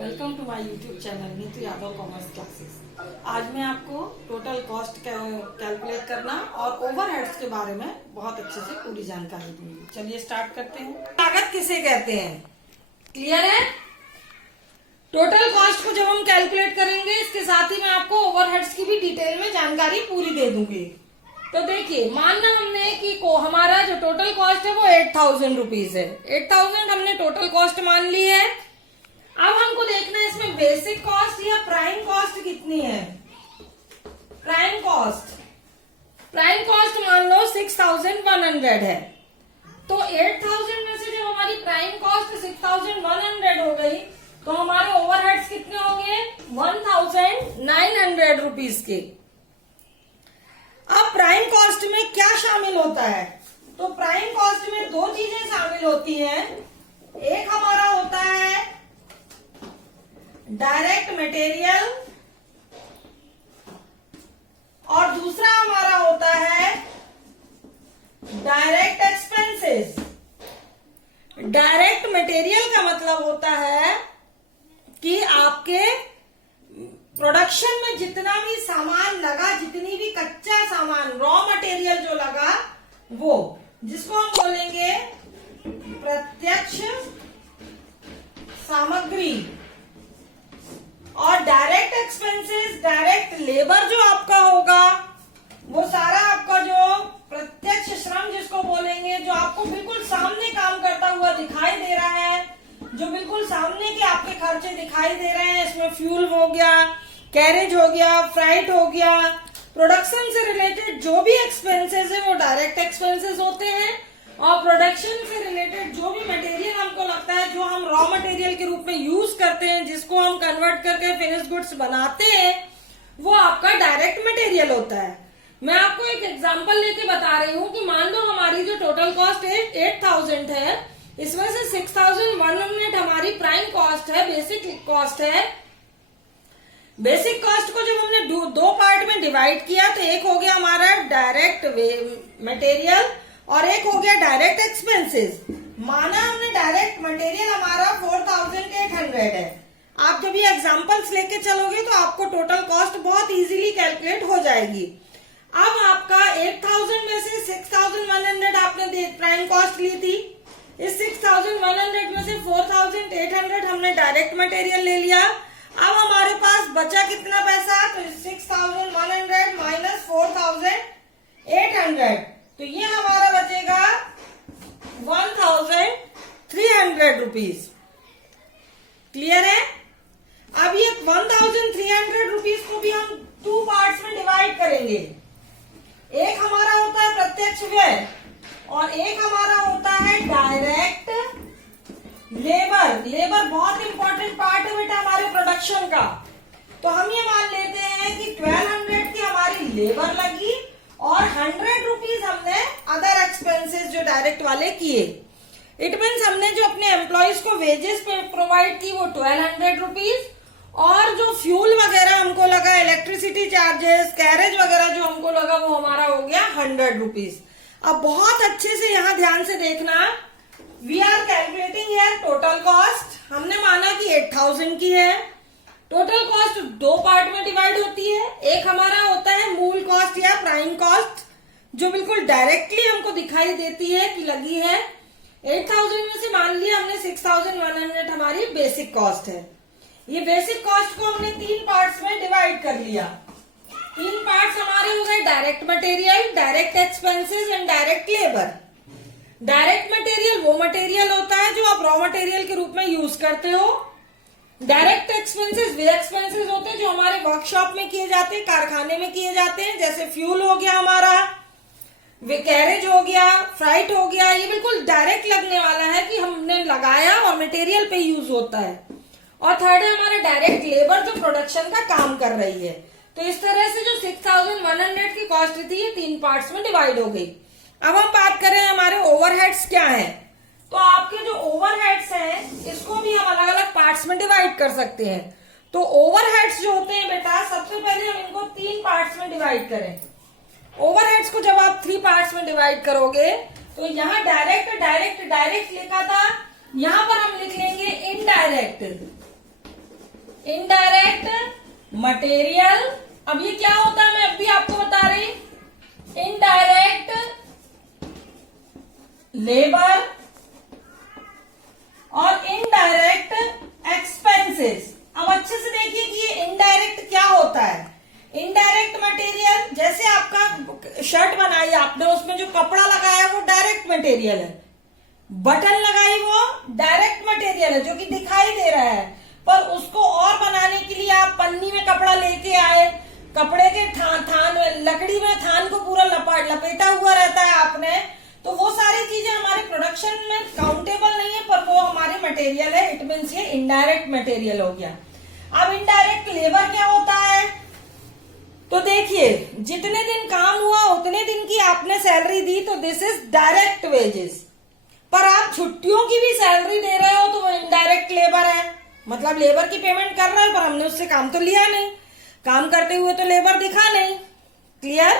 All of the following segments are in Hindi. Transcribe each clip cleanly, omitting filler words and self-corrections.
Welcome to my YouTube channel Neetu Yadav commerce classes. आज मैं आपको टोटल कॉस्ट कैलकुलेट करना और ओवरहेड्स के बारे में बहुत अच्छे से पूरी जानकारी दूंगी। चलिए स्टार्ट करते हैं। लागत किसे कहते हैं, क्लियर है? टोटल कॉस्ट को जब हम कैलकुलेट करेंगे इसके साथ ही मैं आपको ओवरहेड्स की भी डिटेल में जानकारी पूरी दे दूंगी। तो देखिए, मानना हमने कि हमारा जो टोटल कॉस्ट है वो 8000 रुपीज है। 8000 हमने टोटल कॉस्ट मान ली है। अब हमको देखना है इसमें बेसिक कॉस्ट या प्राइम कॉस्ट कितनी है। प्राइम कॉस्ट मान लो 6100 है। तो 8000 में से जब हमारी प्राइम कॉस्ट 6100 हो गई तो हमारे ओवरहेड्स कितने होंगे, 1900 रुपीज के। अब प्राइम कॉस्ट में क्या शामिल होता है, तो प्राइम कॉस्ट में दो चीजें शामिल होती हैं। एक हमारा होता है डायरेक्ट मटेरियल और दूसरा हमारा होता है डायरेक्ट एक्सपेंसेस। डायरेक्ट मटेरियल का मतलब होता है कि आपके प्रोडक्शन में जितना भी सामान लगा, जितनी भी कच्चा सामान रॉ मटेरियल जो लगा, वो जिसको हम बोलेंगे प्रत्यक्ष सामग्री। और डायरेक्ट एक्सपेंसेस, डायरेक्ट लेबर जो आपका होगा, वो सारा आपका जो प्रत्यक्ष श्रम जिसको बोलेंगे, जो आपको बिल्कुल सामने काम करता हुआ दिखाई दे रहा है, जो बिल्कुल सामने के आपके खर्चे दिखाई दे रहे हैं। इसमें फ्यूल हो गया, कैरेज हो गया, फ्राइट हो गया, प्रोडक्शन से रिलेटेड जो भी एक्सपेंसेस है वो डायरेक्ट एक्सपेंसेस होते हैं। और प्रोडक्शन से रिलेटेड जो भी मटेरियल हमको लगता है, जो हम रॉ मटेरियल के रूप में यूज करते हैं, जिसको हम कन्वर्ट करके फिनिश गुड्स बनाते हैं, वो आपका डायरेक्ट मटेरियल होता है। मैं आपको एक एग्जांपल लेके बता रही हूँ कि मान लो हमारी जो टोटल कॉस्ट है 8000 है, इसमें से 6100 हमारी प्राइम कॉस्ट है, बेसिक कॉस्ट है। बेसिक कॉस्ट को जब हमने दो पार्ट में डिवाइड किया तो एक हो गया हमारा डायरेक्ट मटेरियल और एक हो गया डायरेक्ट एक्सपेंसेस। माना हमने डायरेक्ट मटेरियल हमारा 4800 है। आप जब ये एग्जांपल्स लेके चलोगे तो आपको टोटल कॉस्ट बहुत इजीली कैलकुलेट हो जाएगी। अब आपका 8000 में से 6100 आपने प्राइम कॉस्ट ली थी। इस 6100 में से 4800 हमने डायरेक्ट मटेरियल ले लिया। अब हमारे पास बचा कितना पैसा, तो 6100 माइनस 4800, तो ये हमारा बचेगा 1300 रुपीज। क्लियर है? अब ये 1300 रुपीज को भी हम टू पार्ट्स में डिवाइड करेंगे। एक हमारा होता है प्रत्यक्ष व्यय और एक हमारा होता है डायरेक्ट लेबर। लेबर बहुत इंपॉर्टेंट पार्ट है बेटा हमारे प्रोडक्शन का। तो हम ये मान लेते हैं कि 1200 की हमारी लेबर लगी और 100 रुपीज हमने अदर एक्सपेंसेस जो डायरेक्ट वाले किए। इट मीन्स हमने जो अपने एम्प्लॉयज को वेजेस प्रोवाइड की वो 1200 रुपीज, और जो फ्यूल वगैरह हमको लगा, इलेक्ट्रिसिटी चार्जेस, कैरेज वगैरह जो हमको लगा, वो हमारा हो गया 100 रुपीज। अब बहुत अच्छे से यहाँ ध्यान से देखना, we are calculating here total cost. हमने माना कि 8000 की है। टोटल कॉस्ट दो पार्ट में डिवाइड होती है। एक हमारा होता है मूल कॉस्ट या प्राइम कॉस्ट, जो बिल्कुल डायरेक्टली हमको दिखाई देती है कि लगी है। 8000 में से मान लिया हमने 6100 हमारी बेसिक कॉस्ट है। ये बेसिक कॉस्ट को हमने तीन पार्ट्स में डिवाइड कर लिया। तीन पार्ट्स हमारे हो गए direct material, direct expenses and direct labour. Direct material वो मटेरियल होता है जो आप रॉ मटेरियल के रूप में यूज करते हो। डायरेक्ट एक्सपेंसेस वे एक्सपेंसेस होते हैं जो हमारे वर्कशॉप में किए जाते हैं, कारखाने में किए जाते हैं। जैसे फ्यूल हो गया हमारा, कैरेज हो गया, फ्राइट हो गया, ये बिल्कुल डायरेक्ट लगने वाला है कि हमने लगाया और मटेरियल पे यूज होता है। और थर्ड है हमारा डायरेक्ट लेबर जो प्रोडक्शन का काम कर रही है। तो इस तरह से जो 6100 की कॉस्ट थी ये तीन पार्ट्स में डिवाइड हो गई। अब हम बात करें हमारे ओवरहेड्स क्या हैं, तो आपके जो ओवरहेड्स हैं इसको भी हम अलग अलग पार्ट्स में डिवाइड कर सकते हैं। तो ओवरहेड्स जो होते हैं बेटा, सबसे पहले हम इनको तीन पार्ट्स में डिवाइड करें। ओवरहेड्स को जब आप 3 पार्ट्स में डिवाइड करोगे तो यहाँ डायरेक्ट डायरेक्ट डायरेक्ट लिखा था, यहाँ पर हम लिख लेंगे इनडायरेक्ट। Indirect material. अब ये क्या होता है मैं अब भी आपको बता रही, इनडायरेक्ट लेबर और इनडायरेक्ट एक्सपेंसेस। अब अच्छे से देखिए कि ये इनडायरेक्ट क्या होता है। इनडायरेक्ट मटेरियल, जैसे आपका शर्ट बनाई आपने, उसमें जो कपड़ा लगाया वो डायरेक्ट मटेरियल है, बटन लगाई वो डायरेक्ट मटेरियल है जो कि दिखाई दे रहा है, पर उसको और बनाने के लिए आप पन्नी में कपड़ा लेके आए, कपड़े के थान लकड़ी में थान को पूरा लपेटा हुआ रहता है आपने, तो वो सारी चीजें हमारे प्रोडक्शन में काउंटेबल नहीं है, पर वो हमारे मटेरियल है। इट मीन्स ये इनडायरेक्ट मटेरियल हो गया। अब इनडायरेक्ट लेबर क्या होता है, तो देखिए जितने दिन काम हुआ उतने दिन की आपने सैलरी दी, तो दिस इज डायरेक्ट वेजेस। पर आप छुट्टियों की भी सैलरी दे रहे हो तो वो इनडायरेक्ट लेबर है, मतलब लेबर की पेमेंट कर रहे हो पर हमने उससे काम तो लिया नहीं, काम करते हुए तो लेबर दिखा नहीं। क्लियर।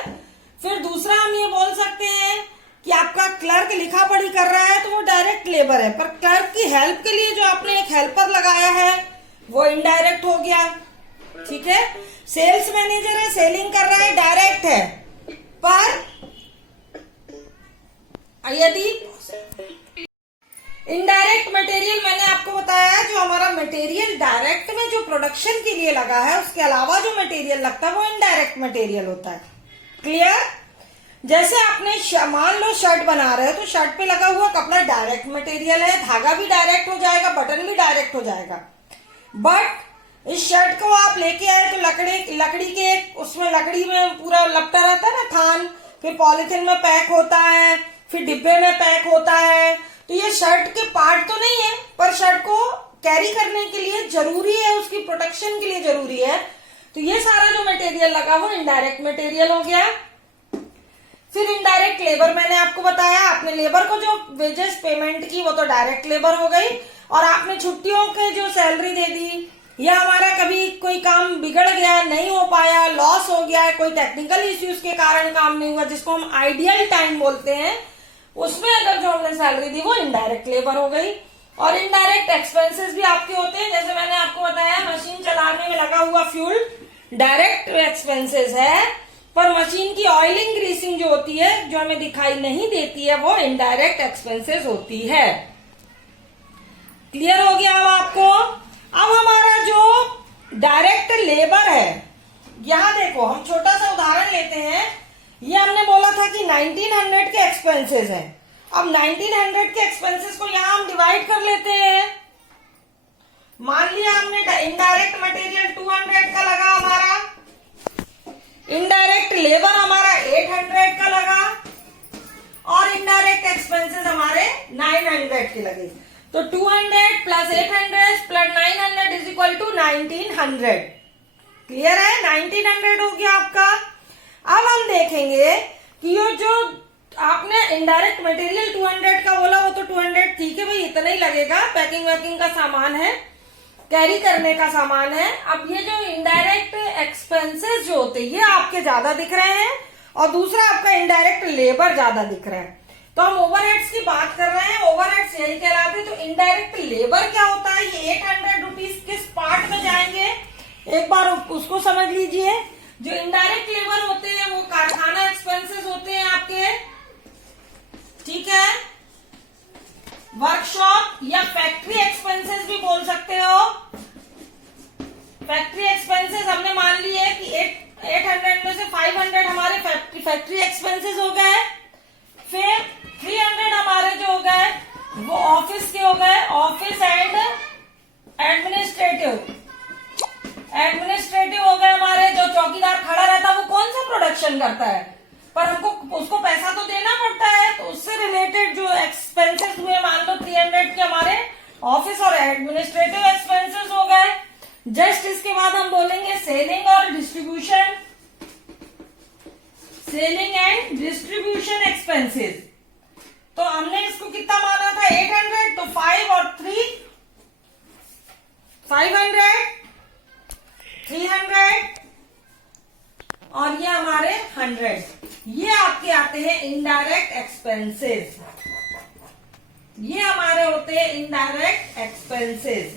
फिर दूसरा हम ये बोल सकते हैं कि आपका क्लर्क लिखा पढ़ी कर रहा है तो वो डायरेक्ट लेबर है, पर क्लर्क की हेल्प के लिए जो आपने एक हेल्पर लगाया है वो इनडायरेक्ट हो गया। ठीक है। सेल्स मैनेजर है, सेलिंग कर रहा है, डायरेक्ट है, पर यदि इनडायरेक्ट मटेरियल मैंने आपको बताया जो हमारा मटेरियल डायरेक्ट में जो प्रोडक्शन के लिए लगा है, उसके अलावा जो मटेरियल लगता है वो इनडायरेक्ट मटेरियल होता है। क्लियर। जैसे आपने मान लो शर्ट बना रहे हो तो शर्ट पे लगा हुआ कपड़ा डायरेक्ट मटेरियल है, धागा भी डायरेक्ट हो जाएगा, बटन भी डायरेक्ट हो जाएगा। बट इस शर्ट को आप लेके आए तो लकड़ी के उसमें लकड़ी में पूरा लपटा रहता है ना थान, फिर पॉलिथीन में पैक होता है, फिर डिब्बे में पैक होता है, तो ये शर्ट के पार्ट तो नहीं है, पर शर्ट को कैरी करने के लिए जरूरी है, उसकी प्रोटेक्शन के लिए जरूरी है। तो ये सारा जो मटेरियल लगा वो इनडायरेक्ट मटेरियल हो गया। फिर इनडायरेक्ट लेबर मैंने आपको बताया, आपने लेबर को जो वेजेस पेमेंट की वो तो डायरेक्ट लेबर हो गई, और आपने छुट्टियों के जो सैलरी दे दी, या हमारा कभी कोई काम बिगड़ गया, नहीं हो पाया, लॉस हो गया, कोई टेक्निकल इश्यूज के कारण काम नहीं हुआ, जिसको हम आइडियल टाइम बोलते हैं, उसमें अगर जो हमने सैलरी दी वो इनडायरेक्ट लेबर हो गई। और इनडायरेक्ट एक्सपेंसेस भी आपके होते हैं, जैसे मैंने आपको बताया मशीन चलाने में लगा हुआ फ्यूल डायरेक्ट एक्सपेंसेस है, पर मशीन की ऑयलिंग ग्रीसिंग जो होती है जो हमें दिखाई नहीं देती है वो इनडायरेक्ट एक्सपेंसेस होती है। क्लियर हो गया अब आपको। अब हमारा जो डायरेक्ट लेबर है, यहां देखो हम छोटा सा उदाहरण लेते हैं। ये हमने बोला था कि 1900 के एक्सपेंसेस हैं। अब 1900 के एक्सपेंसेस को यहां हम डिवाइड कर लेते हैं। मान लिया हमने इनडायरेक्ट मटेरियल 200 का लगा हमारा, इनडायरेक्ट लेबर हमारा 800 का लगा, और इनडायरेक्ट एक्सपेंसेस हमारे 900 के लगे। तो 200 plus 800 plus 900 is equal to 1900। Clear है। 1900 हो गया आपका। अब हम देखेंगे कि ये जो आपने इनडायरेक्ट मटेरियल 200 का बोला वो तो 200 ठीक है भाई, इतना ही लगेगा, पैकिंग वैकिंग का सामान है, कैरी करने का सामान है। अब ये जो इनडायरेक्ट एक्सपेंसेस जो होते हैं ये आपके ज्यादा दिख रहे हैं, और दूसरा आपका इनडायरेक्ट लेबर ज्यादा दिख रहा है। तो हम ओवरहेड्स की बात कर रहे हैं, ओवरहेड्स यही कहलाते हैं। तो इनडायरेक्ट लेबर क्या होता है, ये 800 रुपीज किस पार्ट में जाएंगे एक बार उसको समझ लीजिए। जो इनडायरेक्ट लेबर होते हैं वो कारखाना एक्सपेंसेस होते हैं आपके, ठीक है, वर्कशॉप या फैक्ट्री एक्सपेंसेस भी बोल सकते हो। फैक्ट्री एक्सपेंसेस हमने मान लिए कि 800 में से 500 हमारे फैक्ट्री एक्सपेंसेस हो गए, फिर 300 हमारे जो हो गए वो ऑफिस के हो गए, ऑफिस एंड एडमिनिस्ट्रेटिव हो गए हमारे। जो चौकीदार खड़ा रहता है वो कौन सा प्रोडक्शन करता है, पर हमको उसको पैसा तो देना पड़ता है, तो उससे रिलेटेड जो एक्सपेंसेस हुए मान लो 300 के हमारे ऑफिस और एडमिनिस्ट्रेटिव एक्सपेंसेस हो गए। जस्ट इसके बाद हम बोलेंगे सेलिंग और distribution, selling and distribution expenses. तो हमने इसको कितना माना था 800, तो 5 और 3 500, 300 और ये हमारे 100, ये आपके आते हैं इनडायरेक्ट एक्सपेंसेस। ये हमारे होते हैं इनडायरेक्ट एक्सपेंसेस।